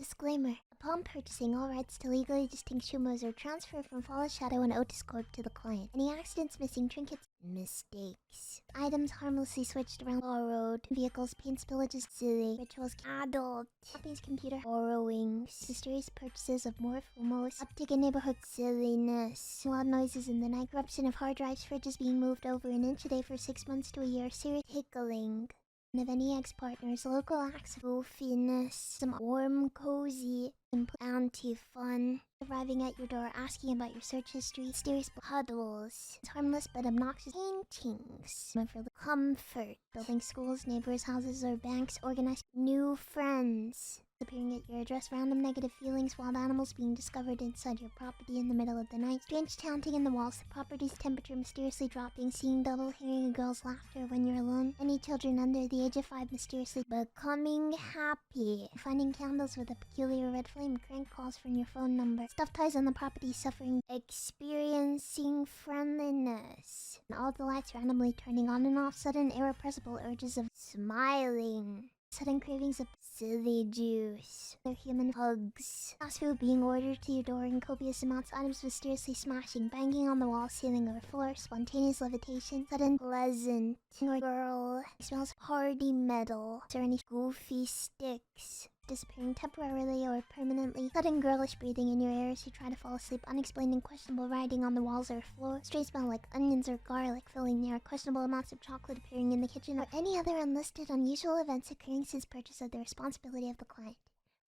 Disclaimer. Upon purchasing, all rights to legally distinct shumos are transferred from fallenshadow and Otis Corp to the client. Any accidents, missing trinkets, mistakes. Items harmlessly switched around, borrowed. Vehicles, paint spillages, silly. Rituals, adult. Copies, computer, borrowings. Mysterious purchases of more fumos. Uptick in neighborhood silliness. Loud noises in the night. Corruption of hard drives, fridges being moved over an inch a day for 6 months to a year. Serious tickling. Of any ex-partners, local acts of goofiness, some warm, cozy, and anti-fun. Arriving at your door, asking about your search history, mysterious huddles, harmless but obnoxious paintings, meant for comfort, building schools, neighbors, houses, or banks, organized new friends. Appearing at your address, random negative feelings, wild animals being discovered inside your property in the middle of the night, strange chanting in the walls, the property's temperature mysteriously dropping, seeing double, hearing a girl's laughter when you're alone, any children under the age of 5 mysteriously becoming happy, finding candles with a peculiar red flame, crank calls from your phone number, stuffed toys on the property suffering, experiencing friendliness, and all the lights randomly turning on and off, sudden irrepressible urges of smiling. Sudden cravings of silly juice. Other human hugs. Fast food being ordered to your door in copious amounts. Items mysteriously smashing. Banging on the wall, ceiling, or floor. Spontaneous levitation. Sudden pleasant. Or girl. Smells party metal. Or any goofy sticks. Disappearing temporarily or permanently. Sudden girlish breathing in your ear as you try to fall asleep. Unexplained and questionable writing on the walls or floor. Strange smell like onions or garlic filling the air. Questionable amounts of chocolate appearing in the kitchen. Or any other unlisted unusual events occurring since purchase of the responsibility of the client.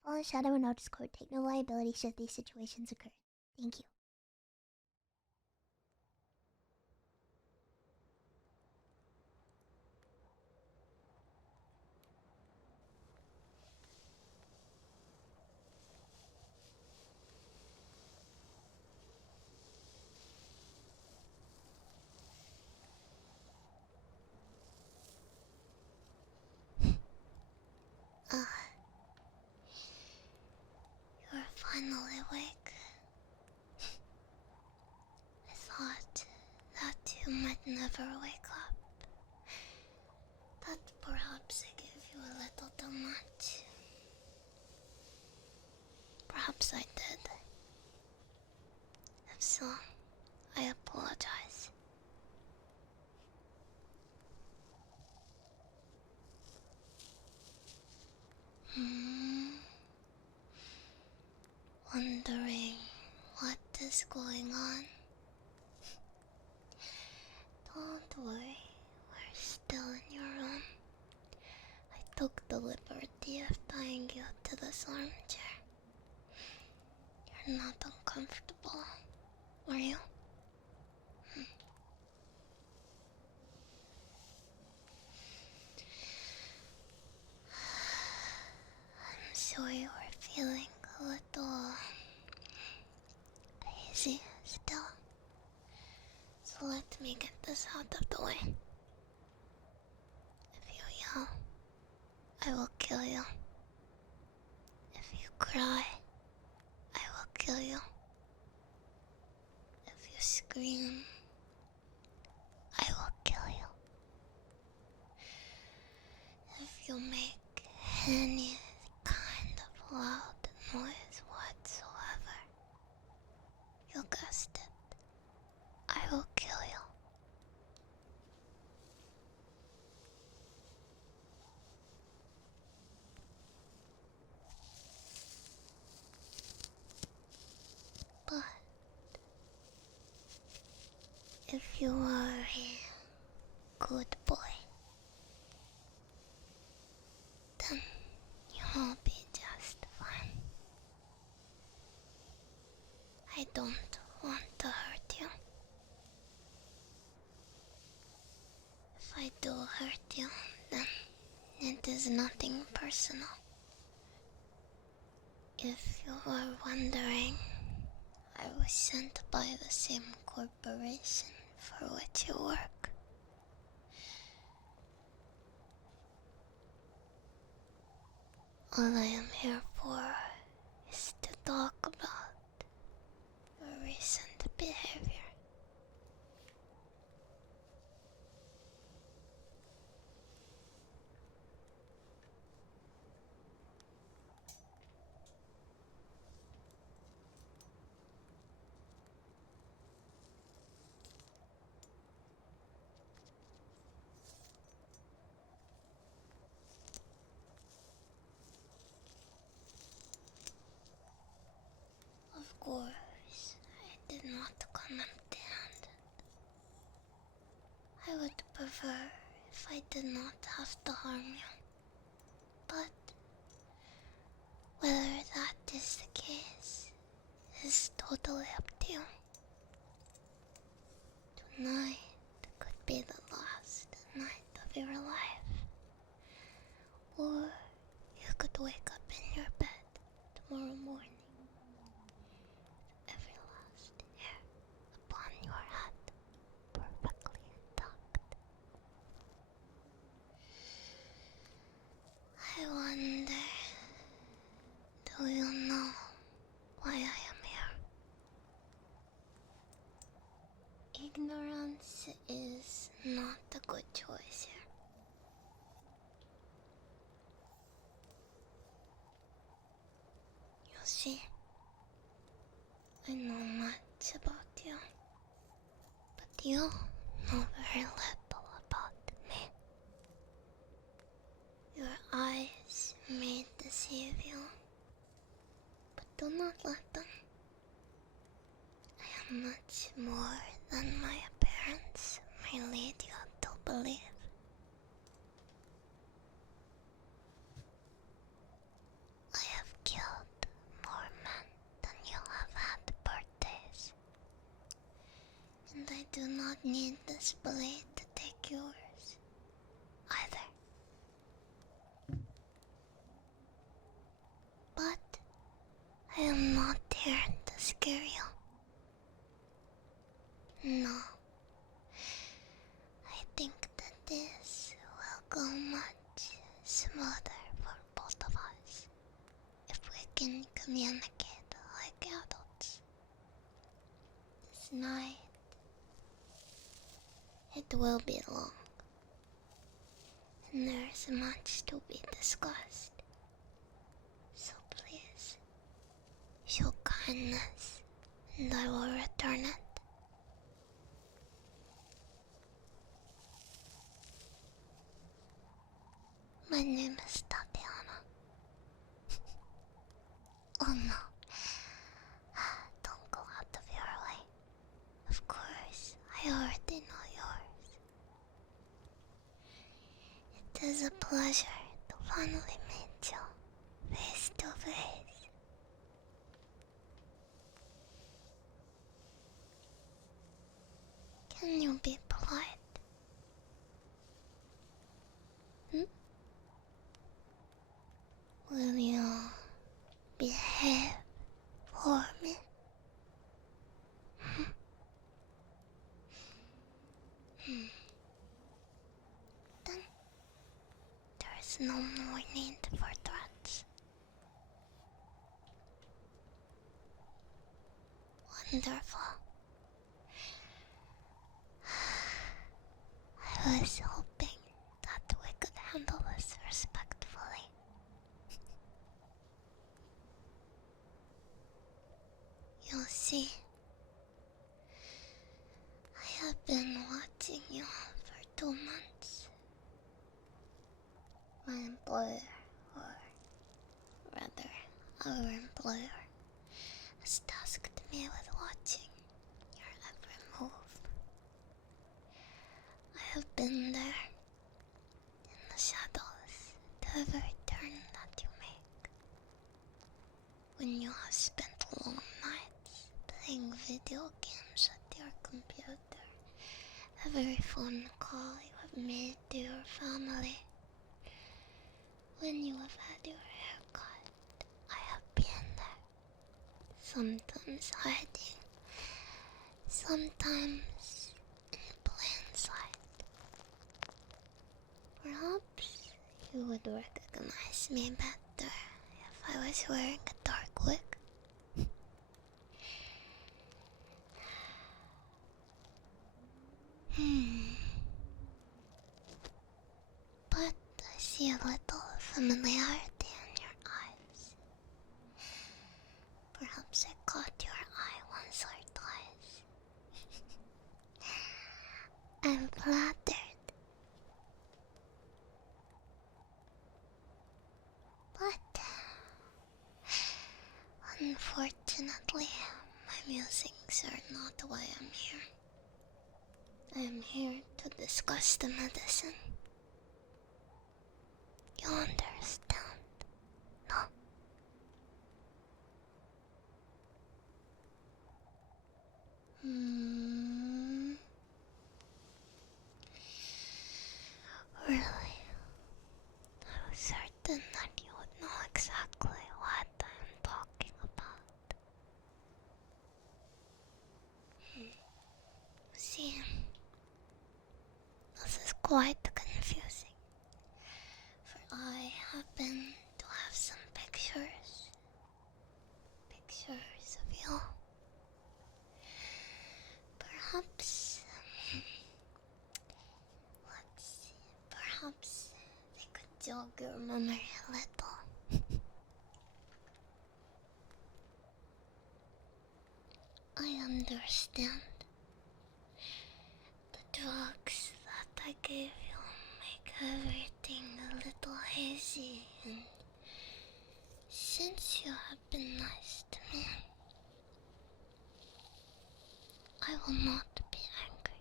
Fallenshadow and Otis Corp take no liability should these situations occur. Thank you. You're finally awake. I thought that you might never wake up. That perhaps I gave you a little too much. Perhaps I did. If so, I apologize. Wondering what is going on? Don't worry, we're still in your room. I took the liberty of tying you to this armchair. You're not uncomfortable, are you? I'm sure you were feeling a little hazy still. So let me get this out of the way. If you yell, I will kill you. If you cry, I will kill you. If you scream, I will kill you. If you make any kind of loud noise whatsoever, you guessed it, I will kill you. But if you are a good boy, then you'll be just fine. I don't want to hurt you. If I do hurt you, then it is nothing personal. If you were wondering, I was sent by the same corporation for which you work. All I am here for is to talk about your recent behavior. prefer if I did not have to harm you. But whether that is the case is totally up to you. Tonight could be the last night of your life. Or you could wake up in your bed tomorrow morning. Every last hair upon your head perfectly intact. I wonder, do you know why I am here? Ignorance is not a good choice here. You see, I know much about you, but you know very little about me. Your eyes may deceive you, but do not let them. I am much more than my appearance may lead you to believe. I have killed more men than you have had birthdays, and I do not need this blade to take yours either. But I am not here to scare you. No. I think that this will go much smoother for both of us if we can communicate like adults. This night, it will be long, and there's much to be discussed. So please, show kindness, and I will return it. My name is Tatiana. Oh no. Don't go out of your way. Of course, I already know yours. It is a pleasure to finally meet you face to face. Can you be polite? Will you behave for me? Then there's no more need for threats. Wonderful. I was hoping that we could handle this respectfully. You'll see. I have been watching you for 2 months. My employer, or rather, our employer, has tasked me with watching your every move. I have been there, in the shadows, to every turn that you make. When you have spent long nights playing video games at your computer, every phone call you have made to your family, when you have had your hair cut, I have been there. Sometimes hiding, sometimes in plain sight. Perhaps you would recognize me better if I was wearing a dark wig. But I see a little familiarity in your eyes. Perhaps I caught your eye once or twice. I'm flattered. But unfortunately, my musings are not why I'm here. I am here to discuss the medicine. You understand? No? Really? I was certain that you would know exactly what I'm talking about. See, this is quite confusing, for I happen to have some pictures of you. Perhaps, let's see, perhaps they could jog your memory a little. I understand. The drugs that I gave you make everything a little hazy, and since you have been nice to me, I will not be angry.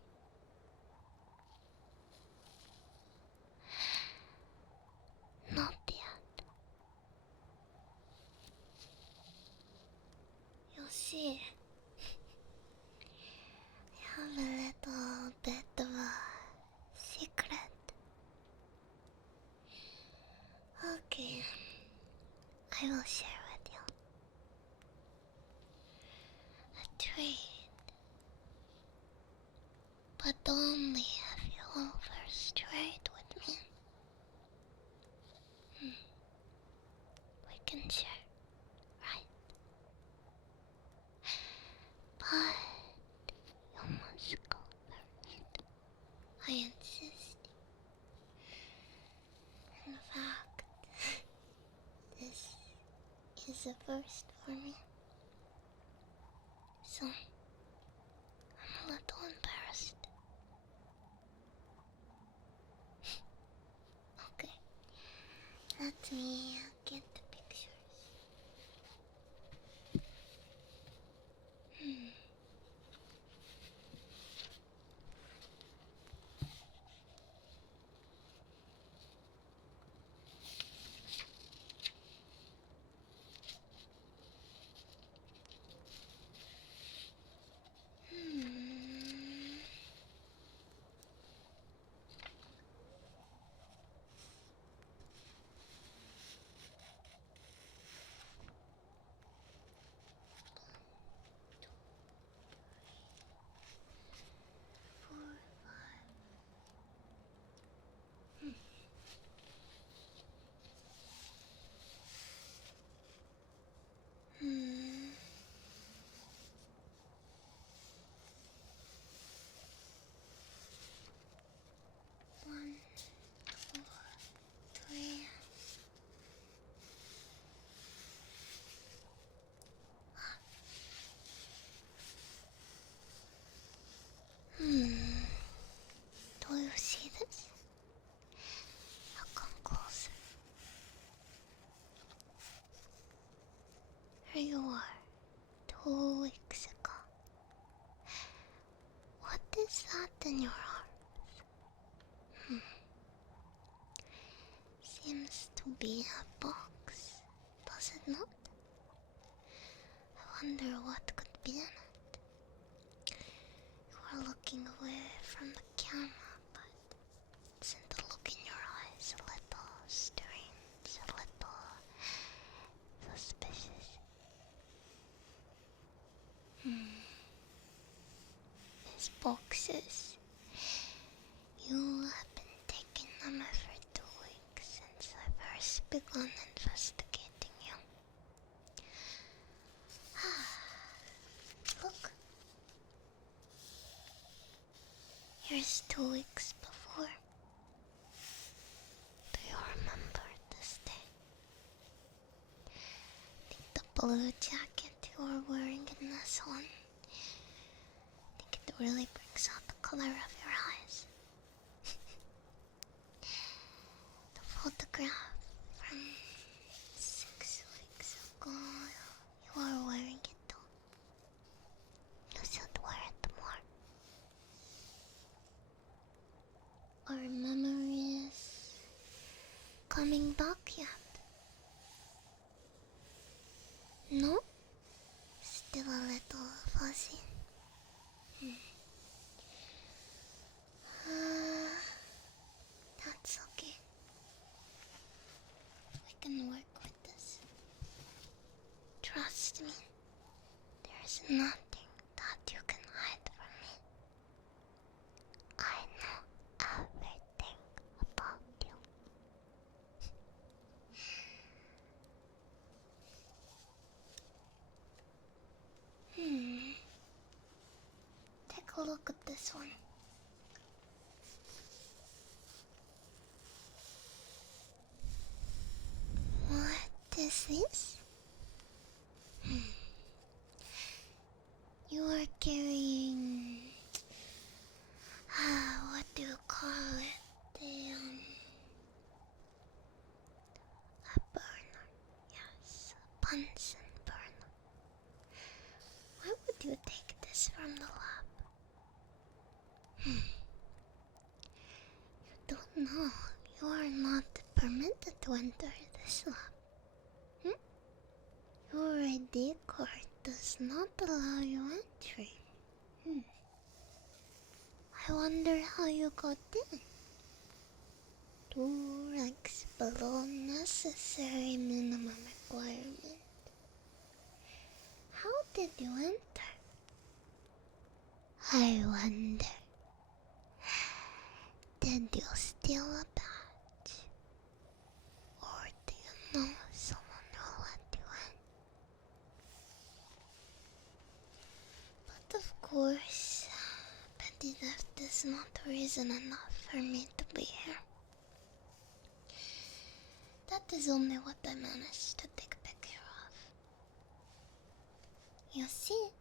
Not yet. You'll see. I have a little bit of a secret. Okay, I will share with you. A trade. But only if you will first trade with me. We can share, right? But you must go first. I insist. In fact, this is a first for me. So, I'm a little embarrassed. Okay, let me get the pictures. One, two, three. Do you see this? Now come closer. Here you are, 2 weeks ago. What is that in your arms? Seems to be a box, does it not? I wonder what could be in it. You are looking away from the camera, but isn't the look in your eyes a little strange, a little suspicious? These boxes, you have been taking them for 2 weeks since I first begun investigating you. Look. Here's 2 weeks before. Do you remember this day? I think the blue jacket you are wearing in this one, I think it really brings out the color of your eyes. The photograph from 6 weeks ago, you are wearing it too. You should wear it more. yet. No? Still a little fuzzy. That's okay. We can work with this. Trust me. There's nothing that you can hide from me. I know everything about you. Take a look at this one. What is this? You are carrying... what do you call it? A burner. Yes, a Bunsen burner. Why would you take this from the lab? You don't know. You are not permitted to enter this lab. Your ID card does not allow you entry. I wonder how you got in. 2 ranks below necessary minimum requirement. How did you enter? I wonder. Did you steal a badge? Or do you know someone who let you in? But of course, petty theft is not reason enough for me to be here. That is only what I managed to take a picture of. You see,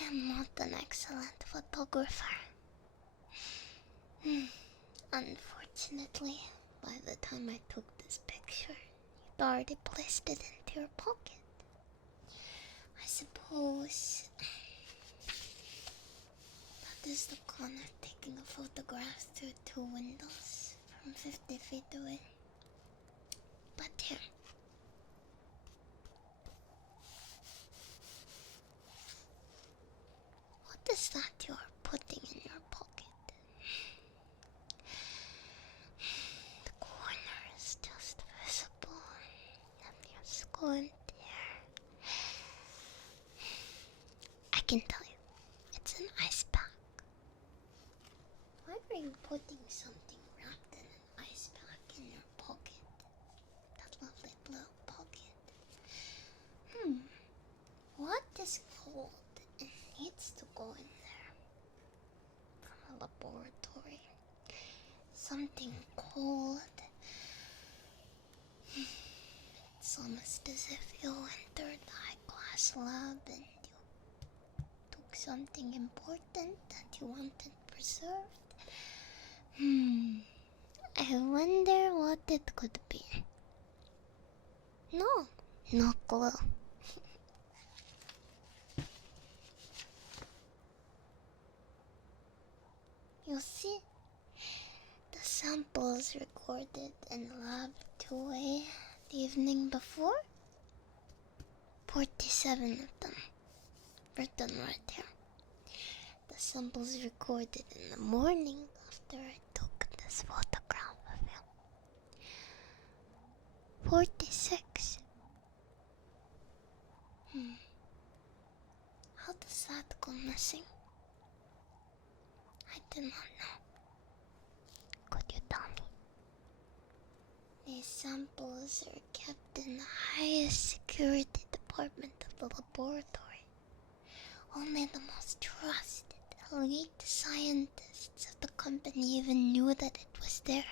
I am not an excellent photographer. Unfortunately, by the time I took this picture, you'd already placed it into your pocket. I suppose that is the con of taking a photograph through 2 windows from 50 feet away. But here. What is that you are putting in your pocket? The corner is just visible. If you squint here, I can tell you, it's an ice pack. Why are you putting something wrapped in an ice pack in your pocket? That lovely blue pocket. What is cold and needs to go in there? From a laboratory. Something cold. It's almost as if you entered the high-class lab and you took something important that you wanted preserved. I wonder what it could be. No clue. You see, the samples recorded in lab 2A the evening before, 47 of them, written right here. The samples recorded in the morning after I took this photograph of you, 46. How does that go missing? I do not know. Could you tell me? These samples are kept in the highest security department of the laboratory. Only the most trusted elite scientists of the company even knew that it was there.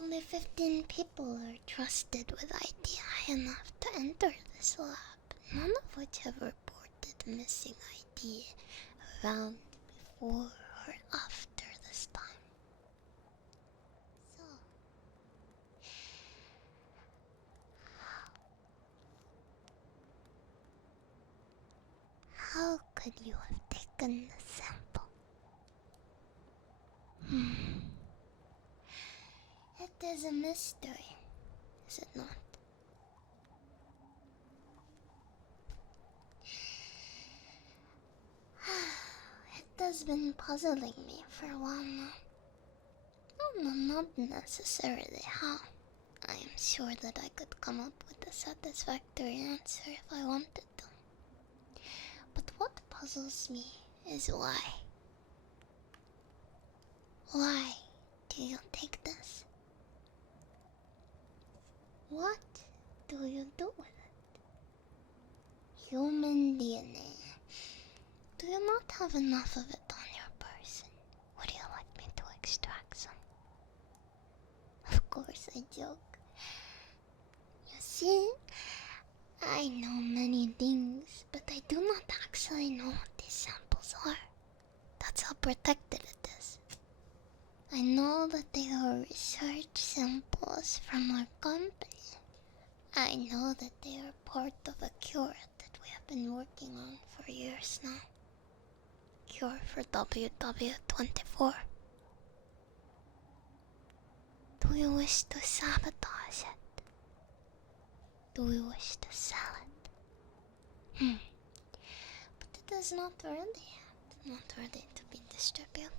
Only 15 people are trusted with ID high enough to enter this lab, none of which have reported missing ID around before or after this time. So, how could you have taken the sample? It It is a mystery, is it not? It has been puzzling me for a while now. No, not necessarily how. I am sure that I could come up with a satisfactory answer if I wanted to. But what puzzles me is why. Why do you take this? What do you do with it? Human DNA. Do you not have enough of it on your person? Would you like me to extract some? Of course I joke. You see, I know many things, but I do not actually know what these samples are. That's how protected it is. I know that they are research samples from our company. I know that they are part of a cure that we have been working on for years now. Cure for WW24. Do you wish to sabotage it? Do you wish to sell it? But it is not ready yet. Not ready to be distributed.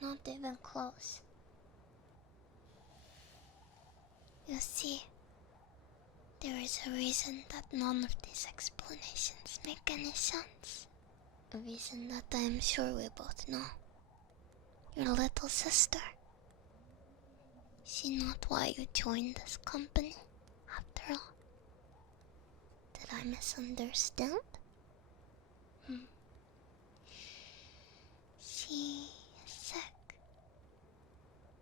Not even close. You see, there is a reason that none of these explanations make any sense. A reason that I am sure we both know. Your little sister. She not why you joined this company, after all. Did I misunderstand? She is sick.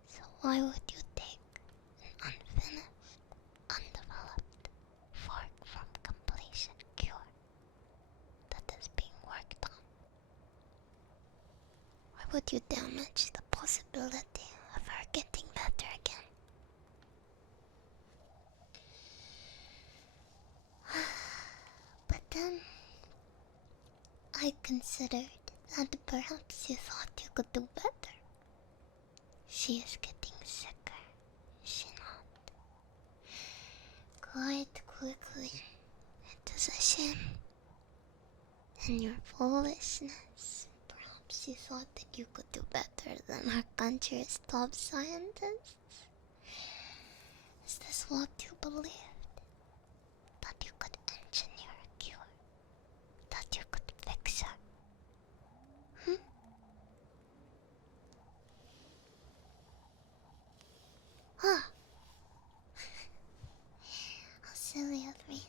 So why would you take an unfinished, undeveloped, far from completion cure that is being worked on? Why would you damage the possibility of her getting better again? But then, I considered that perhaps you thought you could do better. She is getting sicker, is she not? Quite quickly. It is a shame. In your foolishness, perhaps you thought that you could do better than our country's top scientists? Is this what you believed? That you could engineer a cure? That you could fix her? How silly of me.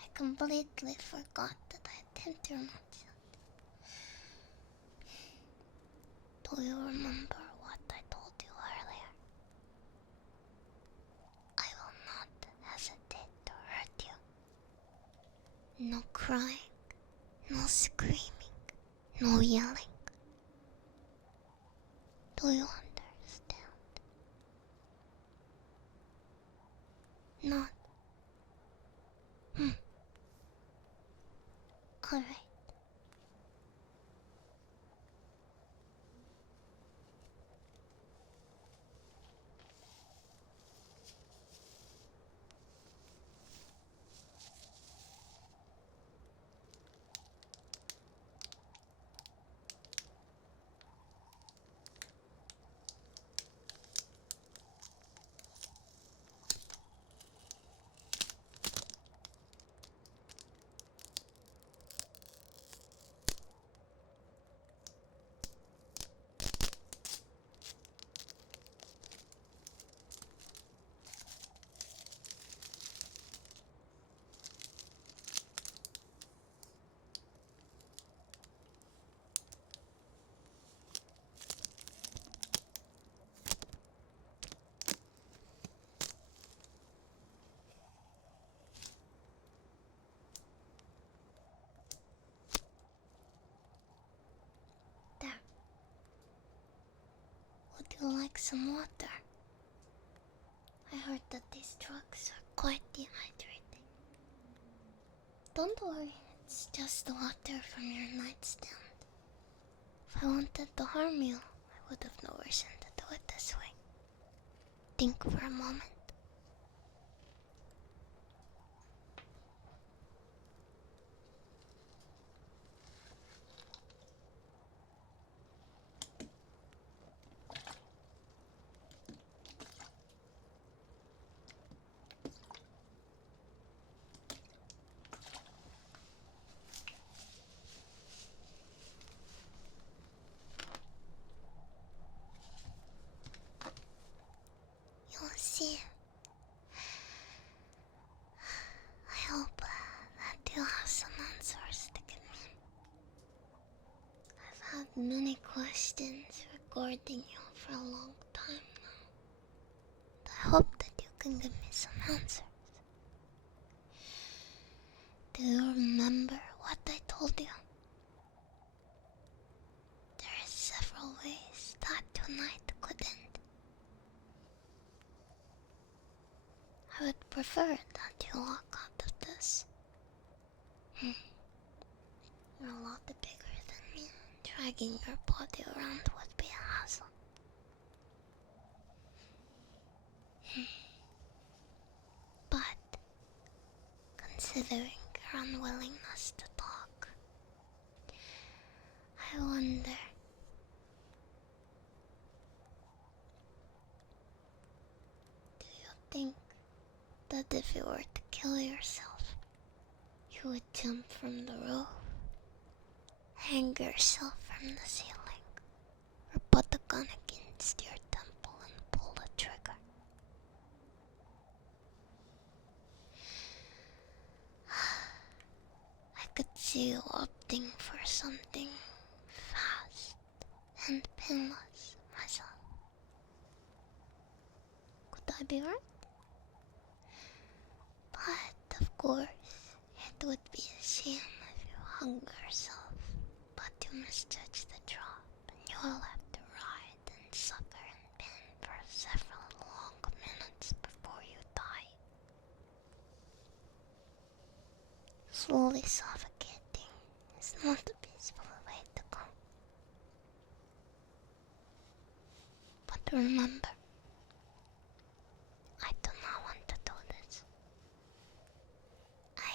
I completely forgot that I had interrupted. Do you remember what I told you earlier? I will not hesitate to hurt you. No crying, no screaming, no yelling. Do you understand? Not. Alright. Would you like some water? I heard that these drugs are quite dehydrating. Don't worry, it's just the water from your nightstand. If I wanted to harm you, I would have no reason to do it this way. think for a moment. You'll see. I hope that you'll have some answers to give me. I've had many questions regarding you for a long time now. I hope that you can give me some answers. Do you remember what I told you? There are several ways that tonight could end. I would prefer that you walk out of this. You're a lot bigger than me. Dragging your body around would be a hassle. But, considering your unwillingness to talk, I wonder... Do you think that if you were to kill yourself, you would jump from the roof, hang yourself from the ceiling, or put the gun against your temple and pull the trigger? I could see you opting for something fast and painless myself. Could I be right? But of course, it would be a shame if you hung yourself, but you misjudged the drop and you'll have to ride and suffer in pain for several long minutes before you die. Slowly suffocating is not a peaceful way to go. But remember, I do not want to do this. I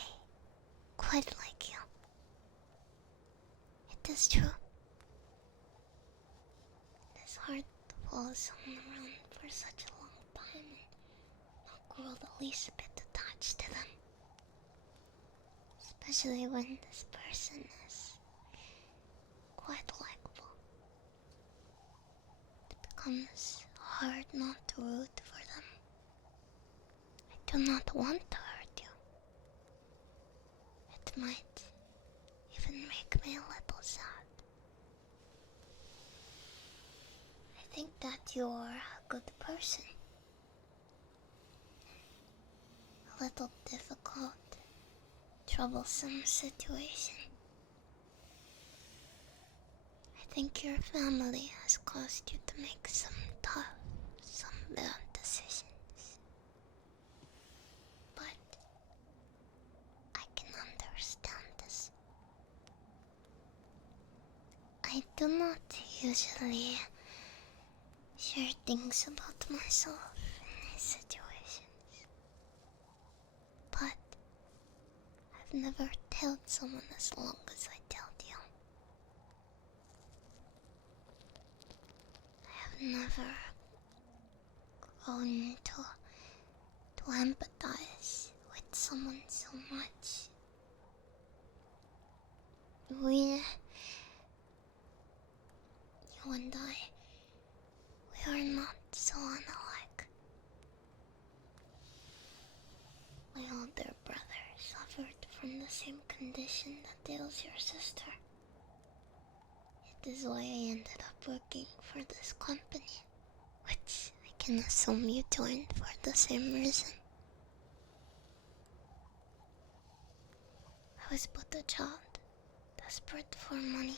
quite like you. It is true. It is hard to follow someone around for such a long time and not grow the least bit attached to them. Especially when this person is quite likable. It becomes hard not to root for them. I do not want to hurt you. It might even make me a little sad. I think that you're a good person. A little difficult, troublesome situation. I think your family has caused you to make some tough, some bad decisions. But I can understand this. I do not usually share things about myself in these situations. But I've never told someone as long as I told you. I have never grown to empathize with someone so much. You and I, we are not so unalike. My older brother suffered from the same condition that ails your sister. It is why I ended up working for this company, which I can assume you joined for the same reason. I was but a child, desperate for money.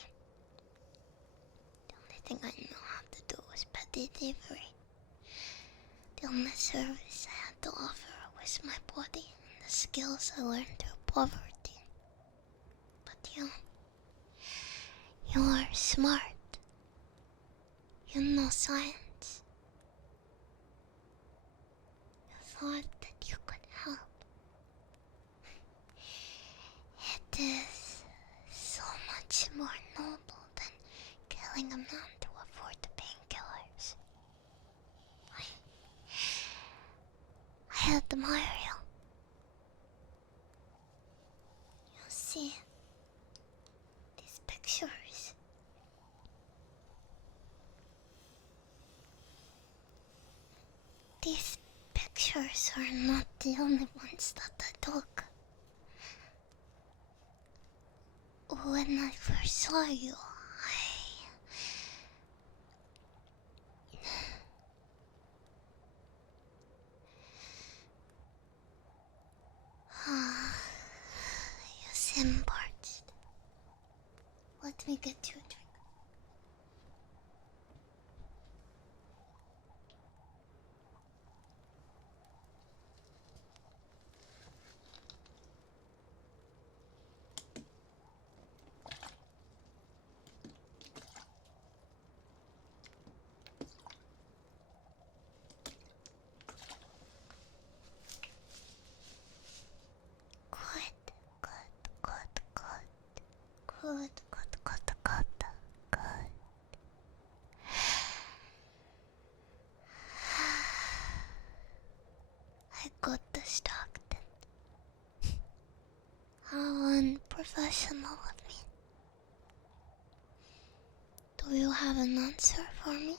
The only thing I knew how to do was petty thievery. The only service I had to offer was my body and the skills I learned through poverty. But you are smart. You know science. thought that you could help. It is so much more noble than killing a man to afford the painkillers. I admire you. You see, these pictures. These pictures are not the only ones that I took. When I first saw you, you seem parched. Let me get you a drink. Good. I got distracted. How unprofessional of me. Do you have an answer for me?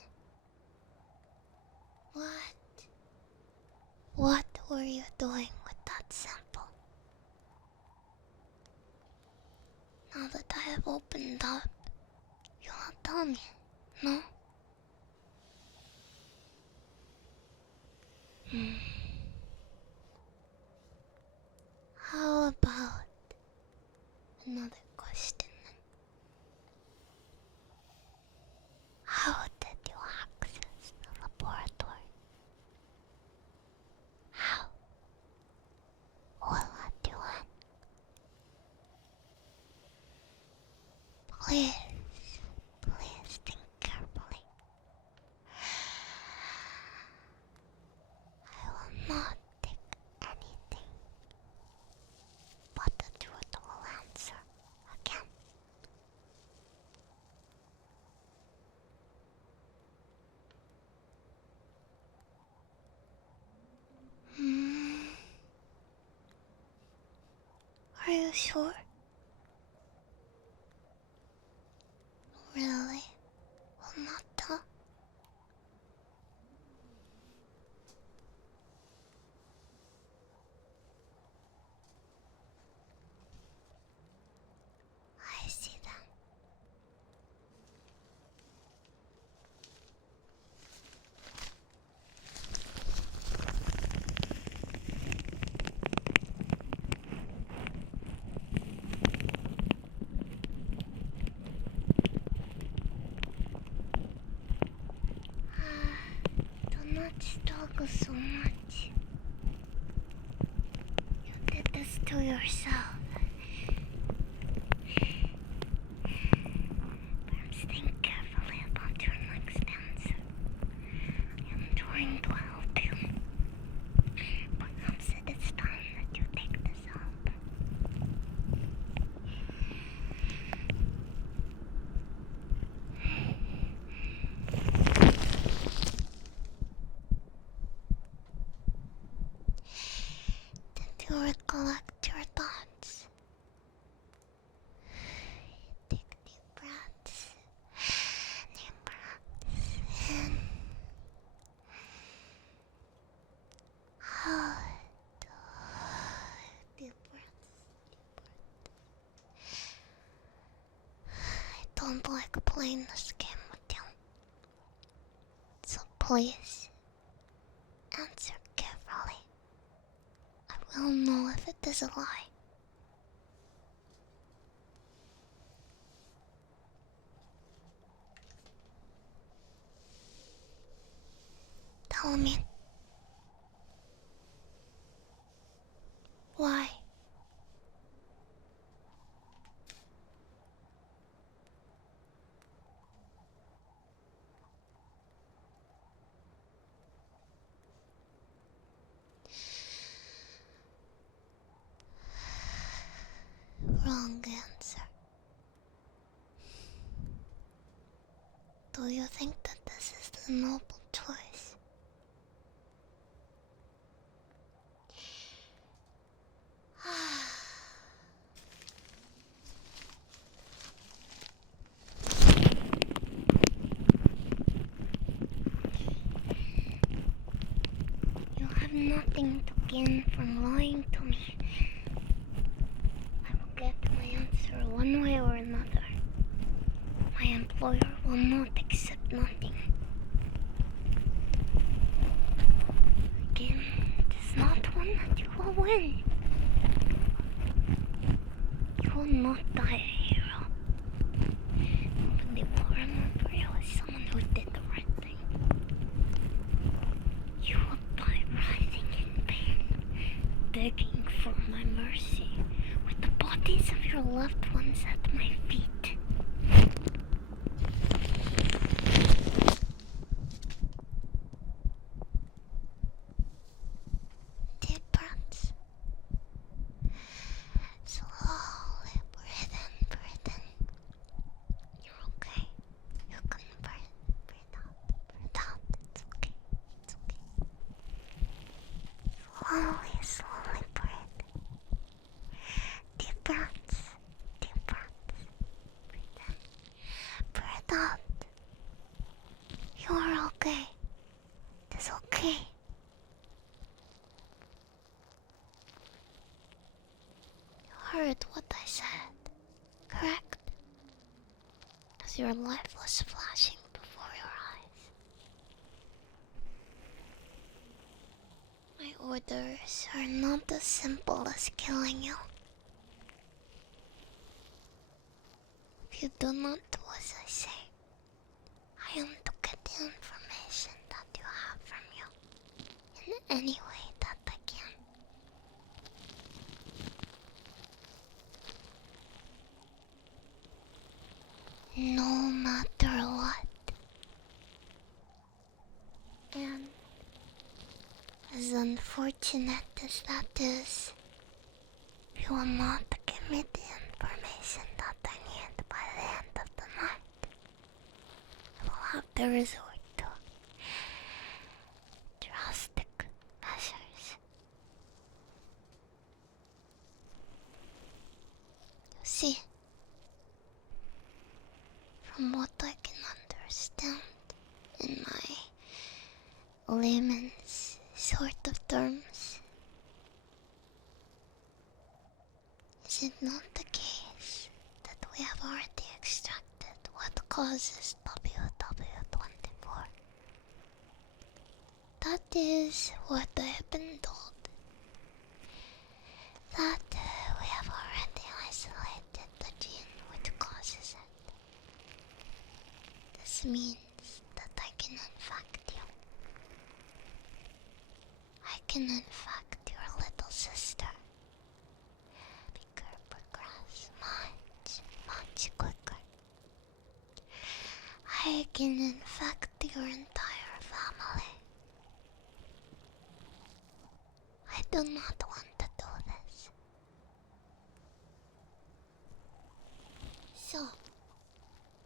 What were you doing with that sample? Now that I have opened up, you won't tell me, no? How about another question then? How did you access the laboratory? How? Will let you in? Please think carefully. I will not take anything but the truthful answer again. Are you sure? Really? Will not tell? I see them. Do not struggle so much. You did this to yourself. Perhaps think carefully about your next answer. I am trying to help you. Perhaps it is time that you take this up. Did you recollect your thoughts? Take deep breaths. Deep breaths in. Out. Deep breaths. I don't like playing this game with you. So please, answer carefully. I will know if it is a lie. Tell me. Why? So you think that this is the noble choice? You have nothing to gain from lying to me. I will get my answer one way or another. My employer will not accept nothing. Again, it is not one that you will win. You will not die a hero. Nobody will remember you as someone who did the right thing. You will die writhing in pain, begging for my mercy, with the bodies of your loved ones at my feet. Deep breaths. Slowly breathe in, breathe in. You're okay. You can breathe out, breathe out. It's okay, it's okay. Slowly, slowly breathe. Deep breaths, deep breaths. Breathe in, breathe out. You're okay. It's okay. You heard what I said, correct? As your life was flashing before your eyes. My orders are not as simple as killing you. If you do not do as I say, I am to get the information that you have from you in any way that I can. No matter what. And as unfortunate as that is, you will not give me the information that I need by the end of the night. I will have to resort to drastic measures. You see, from what I can understand in my layman's sort of terms, is it not the case that we have already extracted what causes WW24? That is what I have been told. That we have already isolated the gene which causes it. This means that I can infect you. I can infect your little sister. Make her progress much quicker. I can infect your entire family. I do not want to do this. So,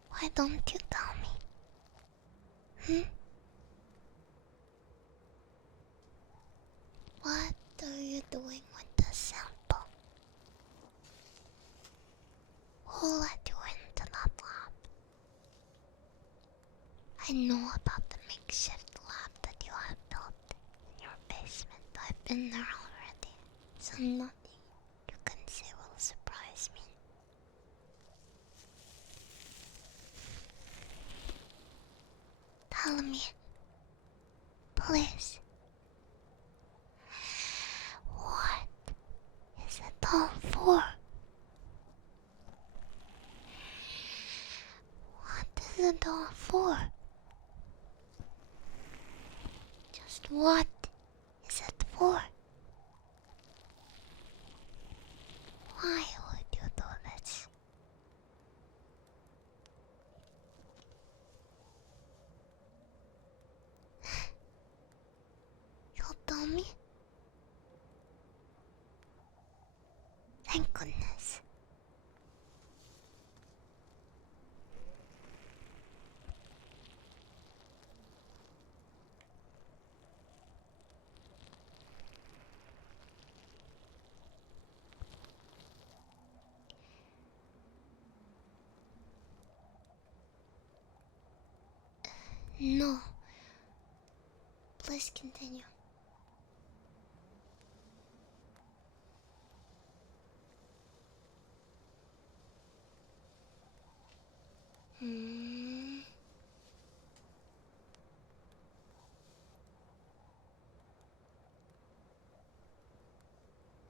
why don't you tell me? What are you doing with the sample? Who let you into that lab? I know about the makeshift lab that you have built in your basement. I've been there already, so nothing you can say will surprise me. Tell me, please. What is it all for? What is it all for? Just what is it for? Why would you do this? You'll tell me? Thank goodness. No. Please continue.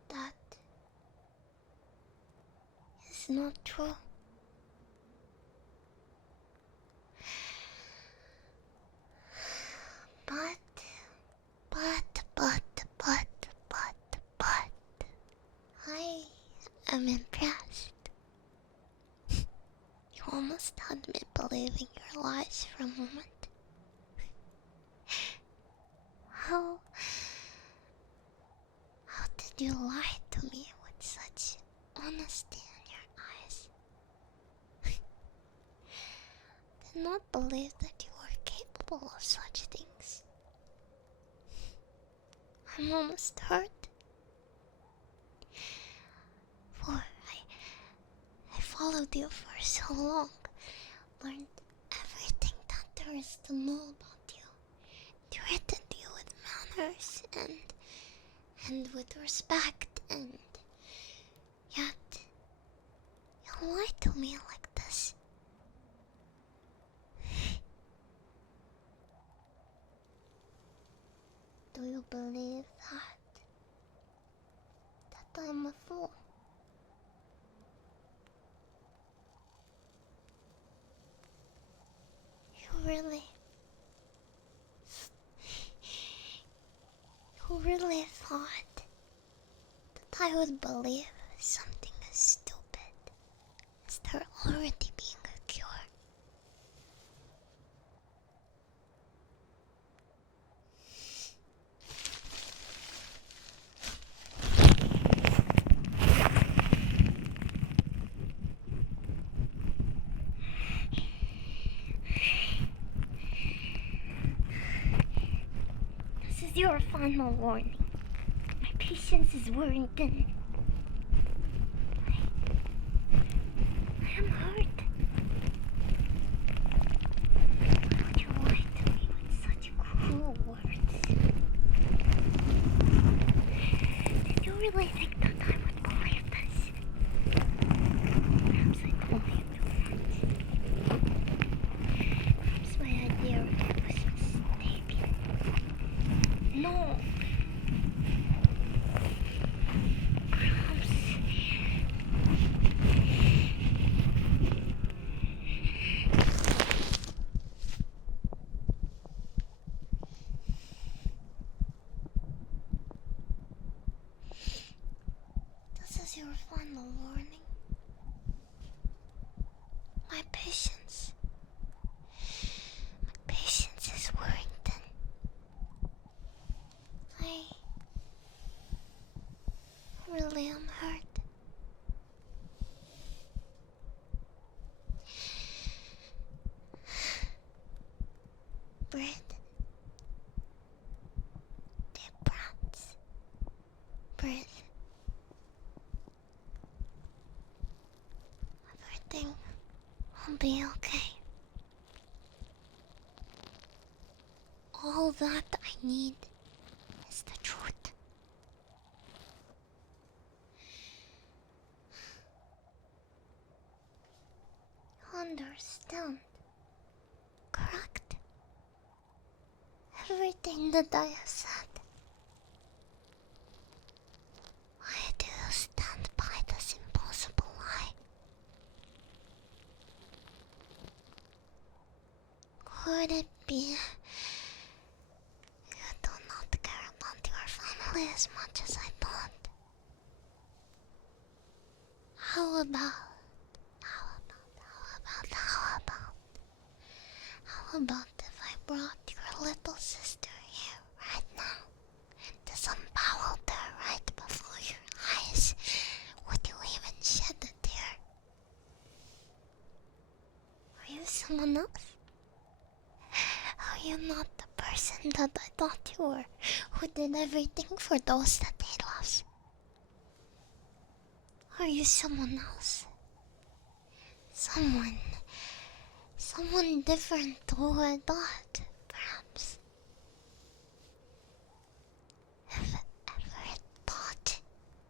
That is not true. But, I am impressed. You almost had me believing your lies for a moment. How did you lie to me with such honesty in your eyes? Did not believe that you were capable of such things. I'm almost hurt. For I followed you for so long, learned everything that there is to know about you, treated you with manners and with respect, and yet you lie to me like this. Do you believe that I'm a fool? You really thought that I would believe something as stupid as there already being a cure? This is your final warning. My patience is wearing thin. I am hurt. Why would you lie to me with such cruel words? Did you really think that I would believe this? Perhaps I told you too much. Perhaps my idea of it was mistaken. No. This is your final warning. My patience. My patience is wearing thin. I really am hurt. Breathe. Deep breaths. Breathe. Everything will be okay. All that I need is the truth. Understand. Correct. Everything that I have said. Why do you stand by this impossible lie? Could it be you do not care about your family as much as I thought? How about if I brought your little sister here right now and disemboweled her right before your eyes? Would you even shed a tear? Are you someone else? Are you not the person that I thought you were, who did everything for those that he loves? Are you someone else? Someone Someone different to who I thought, perhaps. If I ever thought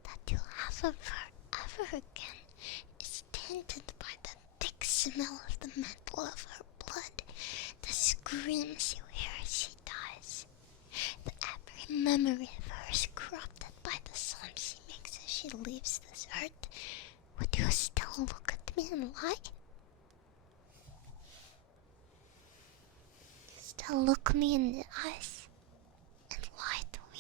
that you'll have her forever again is tainted by the thick smell of the metal of her blood, the screams you hear as she dies, the every memory of her is corrupted by the sounds she makes as she leaves this earth. Would you still look at me and lie? Still look me in the eyes and lie to me?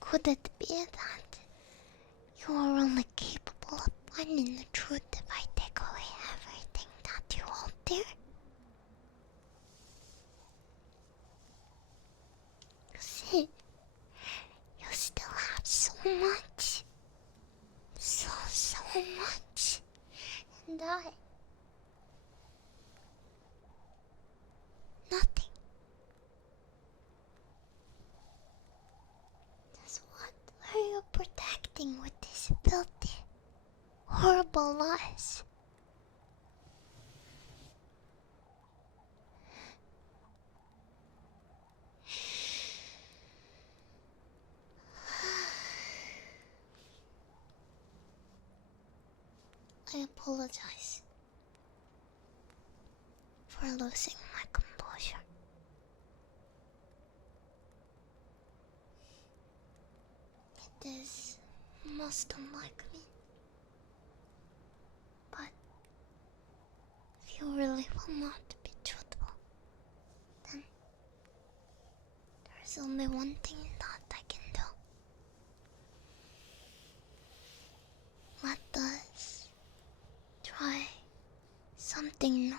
Could it be that you are only capable of finding the truth if I take away everything that you hold dear? See, you still have so much. So much. And I... nothing. Just what are you protecting with these filthy, horrible lies? I apologize for losing my composure. It is most unlike me. But if you really will not be truthful, then there's only one thing that I can do. Let us try something new.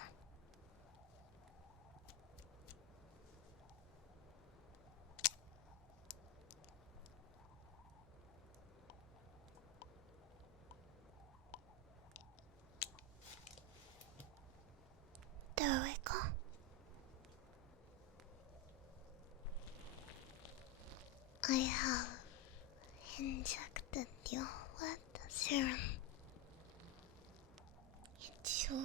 There we go. I have injected you with the serum. It should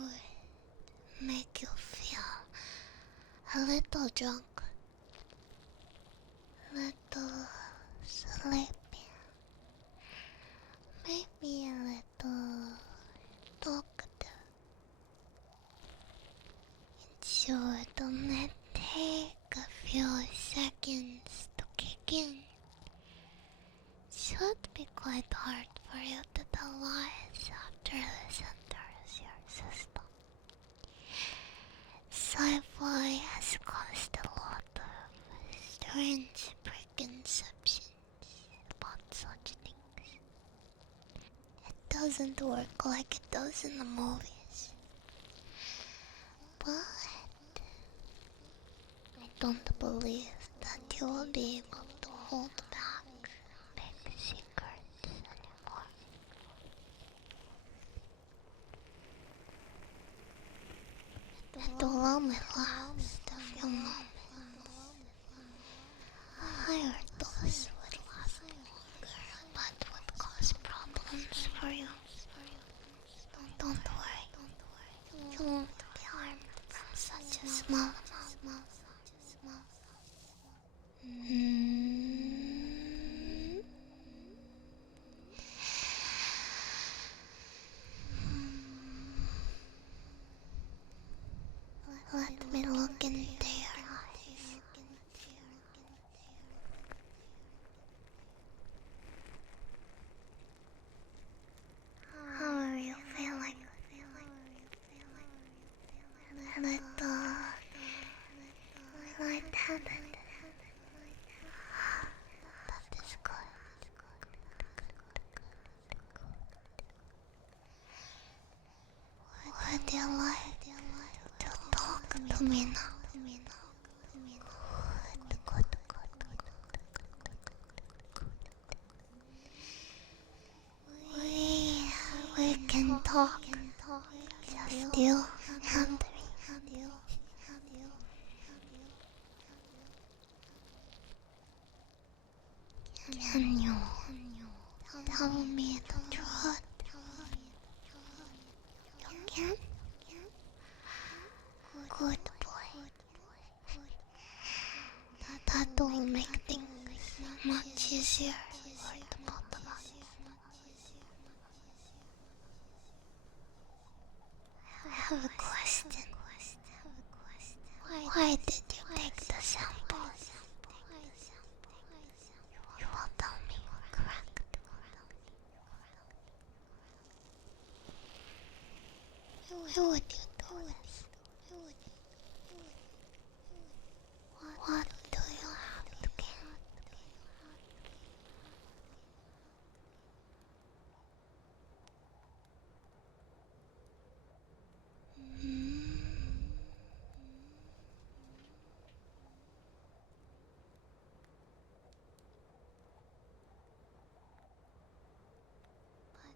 make you feel a little drunk, a little sleepy, maybe a little talkative. It should only take a few seconds to kick in. Should be quite hard for you to tell lies after this enters your system. Sci-fi has caused a lot of strange preconceptions about such things. It doesn't work like it does in the movies. But I don't believe that you will be able to hold back big secrets anymore. It will only last a few moments. I heard those would last longer, but would cause problems for you. Don't worry, you won't be harmed from such a small amount. Let me look into your eyes. How are you feeling? A little lightheaded. That is good. Would you like to talk to me now? Good. We can talk. Just you and me. Can you tell me the truth? have a question. Why did you take the samples? You will tell me, correct? Why would you do this? What do you have to gain?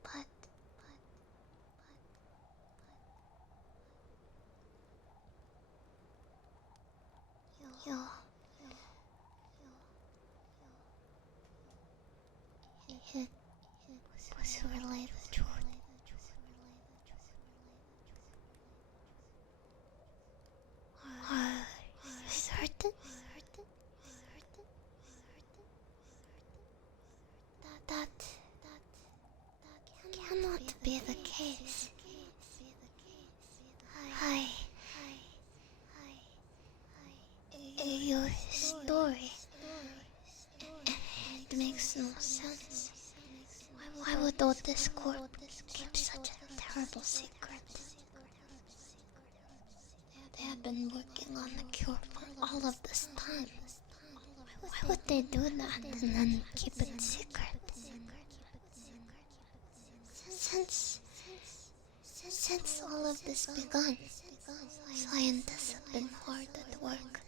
But you it was related to are you certain? That cannot be the case. Your story, it makes no sense. Why would Otis Corp keep such a terrible secret? They have been working on the cure for all of this time. Why would they do that and then keep it secret? Since all of this begun, scientists have been hard at work.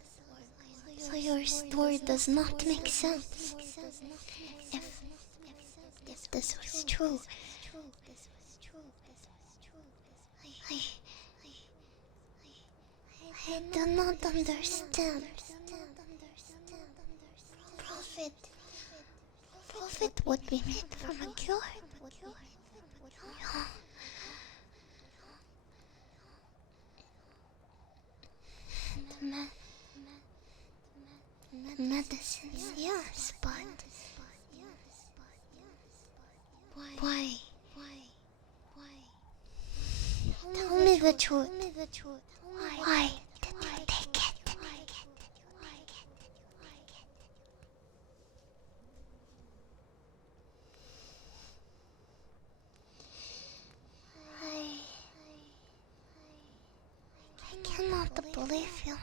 So your story does not make sense. If this was true, I do not understand. Profit would be made from a cure. The medicines, yes, but why? Tell me the truth. Why did you take it? I cannot believe you.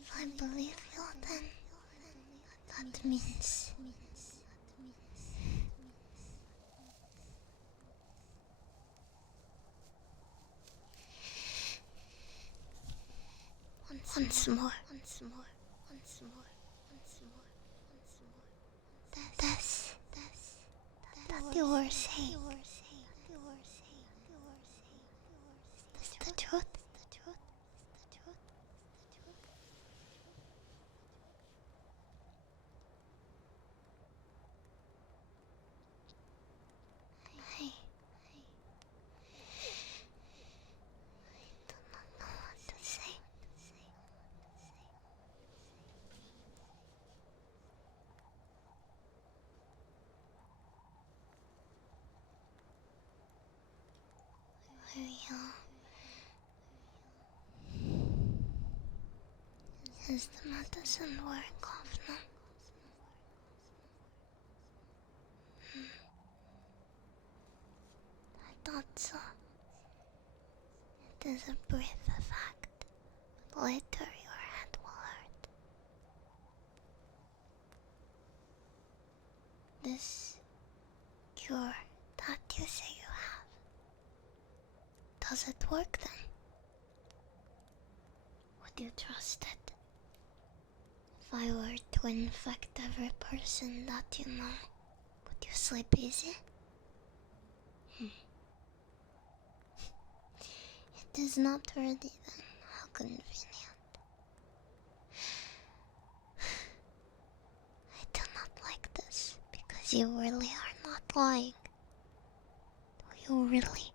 If I believe you, then that means once more. That you were saying. Is the truth? I do not know what to say. Is the medicine wearing off now? I thought so. It is a brief effect, but later your head will hurt. This cure that you say you have, does it work then? Would you trust it? If I were to infect every person that you know, would you sleep easy? It is not ready then. How convenient. I do not like this, because you really are not lying. Do you really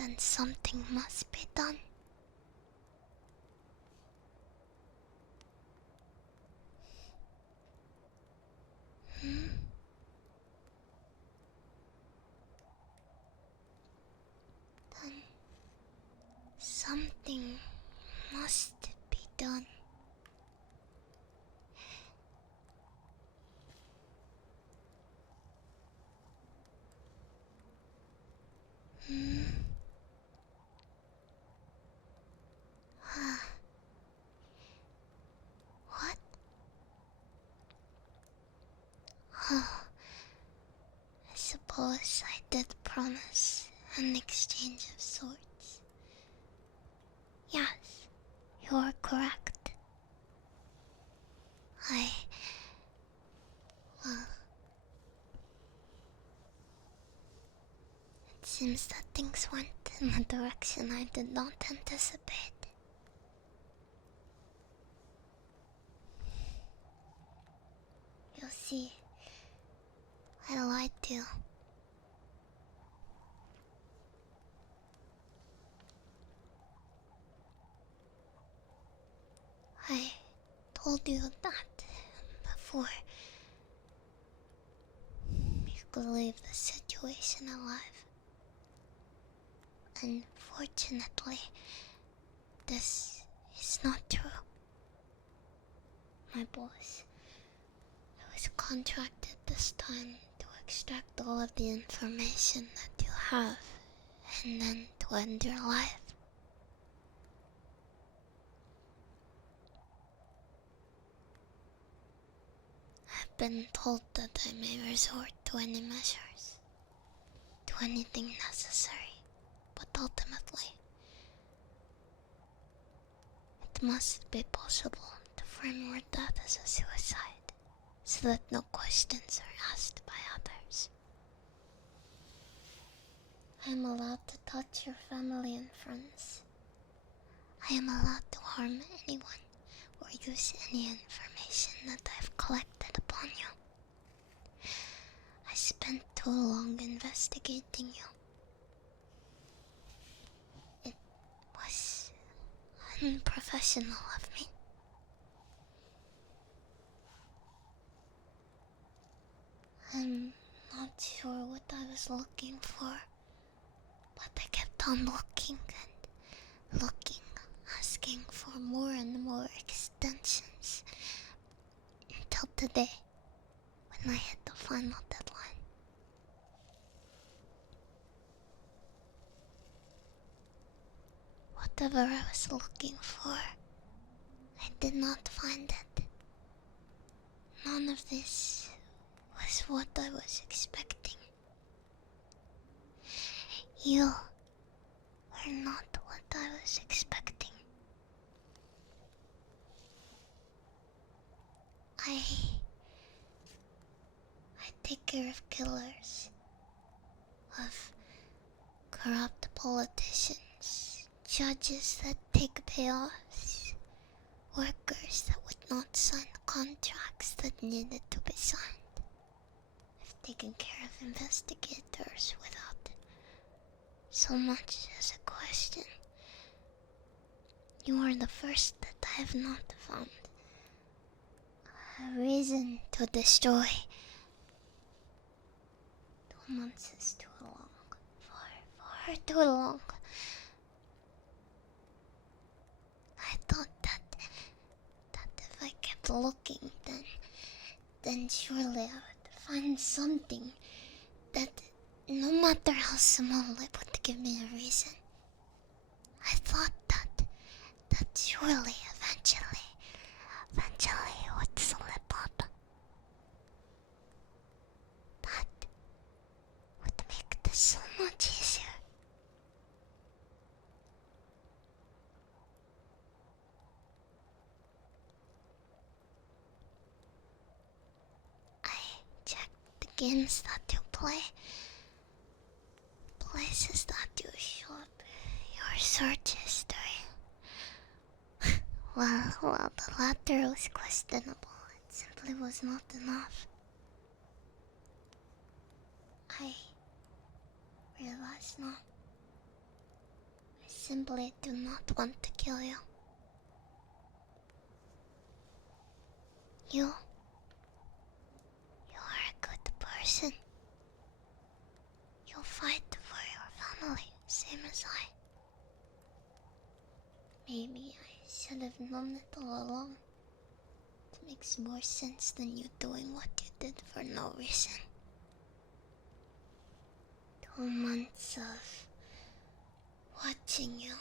then something must be done. Hmm? Then something must be done. Hmm? What? Oh, I suppose I did promise an exchange of sorts. Yes, you're correct. Well, it seems that things went in a direction I did not anticipate. You'll see, I lied to you. I told you that before you could leave the situation alive. Unfortunately, this is not true. My boss, I was contracted this time to extract all of the information that you have, and then to end your life. I've been told that I may resort to any measures, to anything necessary, but ultimately, it must be possible to frame your death as a suicide, so that no questions are asked by others. I am allowed to touch your family and friends. I am allowed to harm anyone or use any information that I've collected upon you. I spent too long investigating you. It was unprofessional of me. I'm not sure what I was looking for, but I kept on looking and looking, asking for more and more extensions, until today, when I hit the final deadline. Whatever I was looking for, I did not find it. None of this was what I was expecting. You were not what I was expecting. I take care of killers, of corrupt politicians, judges that take payoffs, workers that would not sign contracts that needed to be signed. I've taken care of investigators without so much as a question. You are the first that I have not found a reason to destroy. 2 months is too long. Far too long. I thought that if I kept looking, then surely I would find something that, no matter how small, it would give me a reason. I thought that surely eventually it would slip up. That would make this so much easier. I checked the games that you play, places that you shop, your search history. Well, the latter was questionable. It simply was not enough. I realize now simply do not want to kill you. You are a good person. You'll fight for your family, same as I. Maybe I should have known it all along. It makes more sense than you doing what you did for no reason. 2 months of watching you.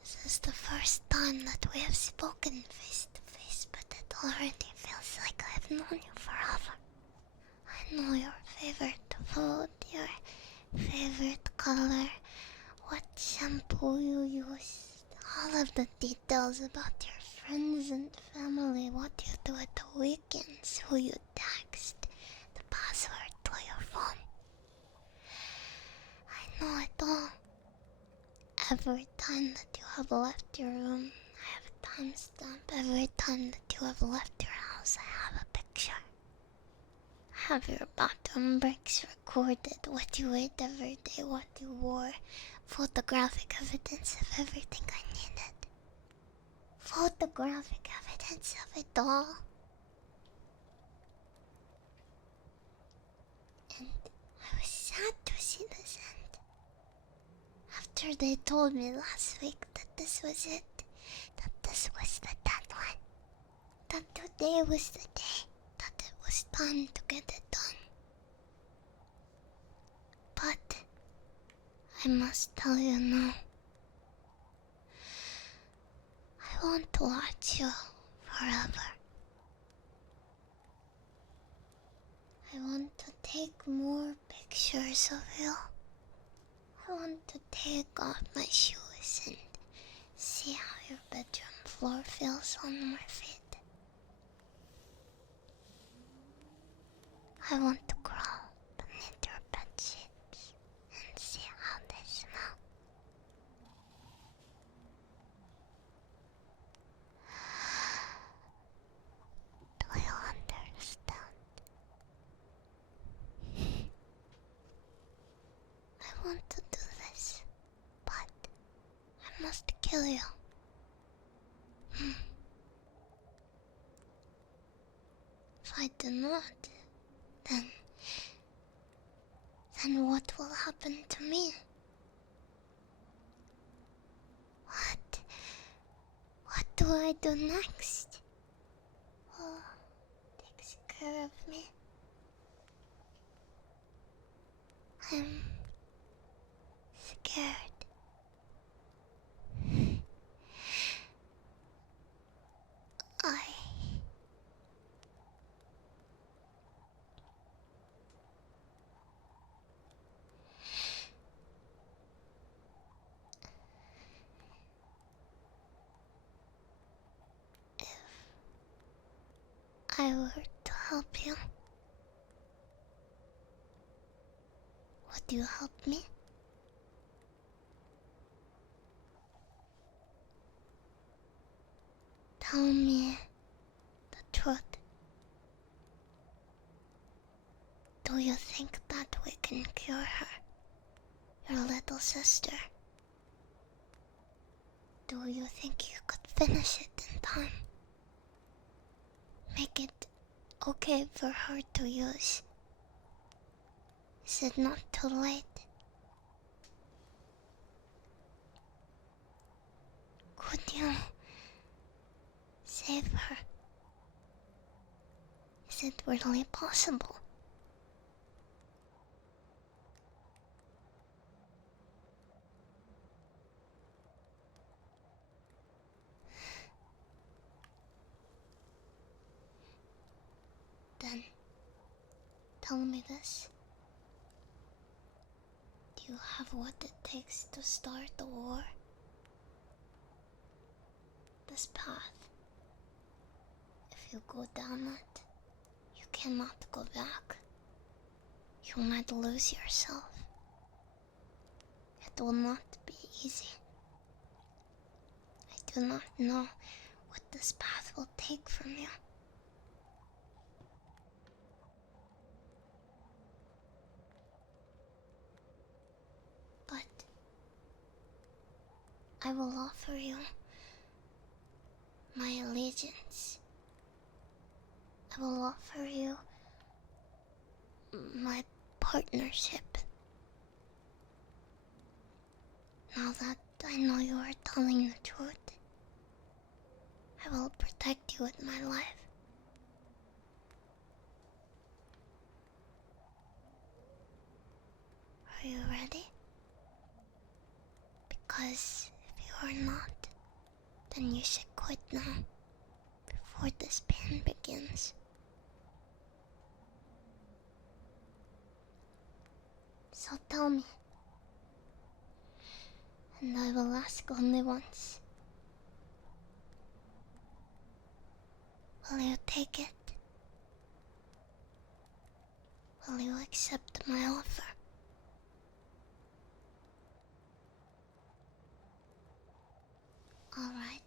This is the first time that we have spoken face to face, but it already feels like I've known you forever. I know your favorite food, your favorite color, what shampoo you use, all of the details about your friends and family, what you do at the weekends, who you text, the password to your phone. I know it all. Every time that you have left your room, I have a timestamp. Every time that you have left your house, I have a picture. I have your bathroom breaks recorded, what you ate every day, what you wore, photographic evidence of everything I needed. Photographic evidence of it all. And I was sad to see this end. After they told me last week that this was it, that this was the deadline, that today was the day, that it was time to get it done. But I must tell you now, I want to watch you forever. I want to take more pictures of you. I want to take off my shoes and see how your bedroom floor feels on my feet. I want to crawl beneath your bed sheets and see how they smell. Do you understand? I want to do this, but I must kill you. If I do not, then what will happen to me? What do I do next? Who takes care of me? I'm scared. If I were to help you, would you help me? Tell me the truth. Do you think that we can cure her, your little sister? Do you think you could finish it in time? Make it okay for her to use? Is it not too late? Could you save her? Is it really possible? Then, tell me this. Do you have what it takes to start the war? This path. If you go down it, you cannot go back. You might lose yourself. It will not be easy. I do not know what this path will take from you. But I will offer you my allegiance. I will offer you my partnership. Now that I know you are telling the truth, I will protect you with my life. Are you ready? Because if you are not, then you should quit now, before this pain begins. So tell me, and I will ask only once. Will you take it? Will you accept my offer? Alright.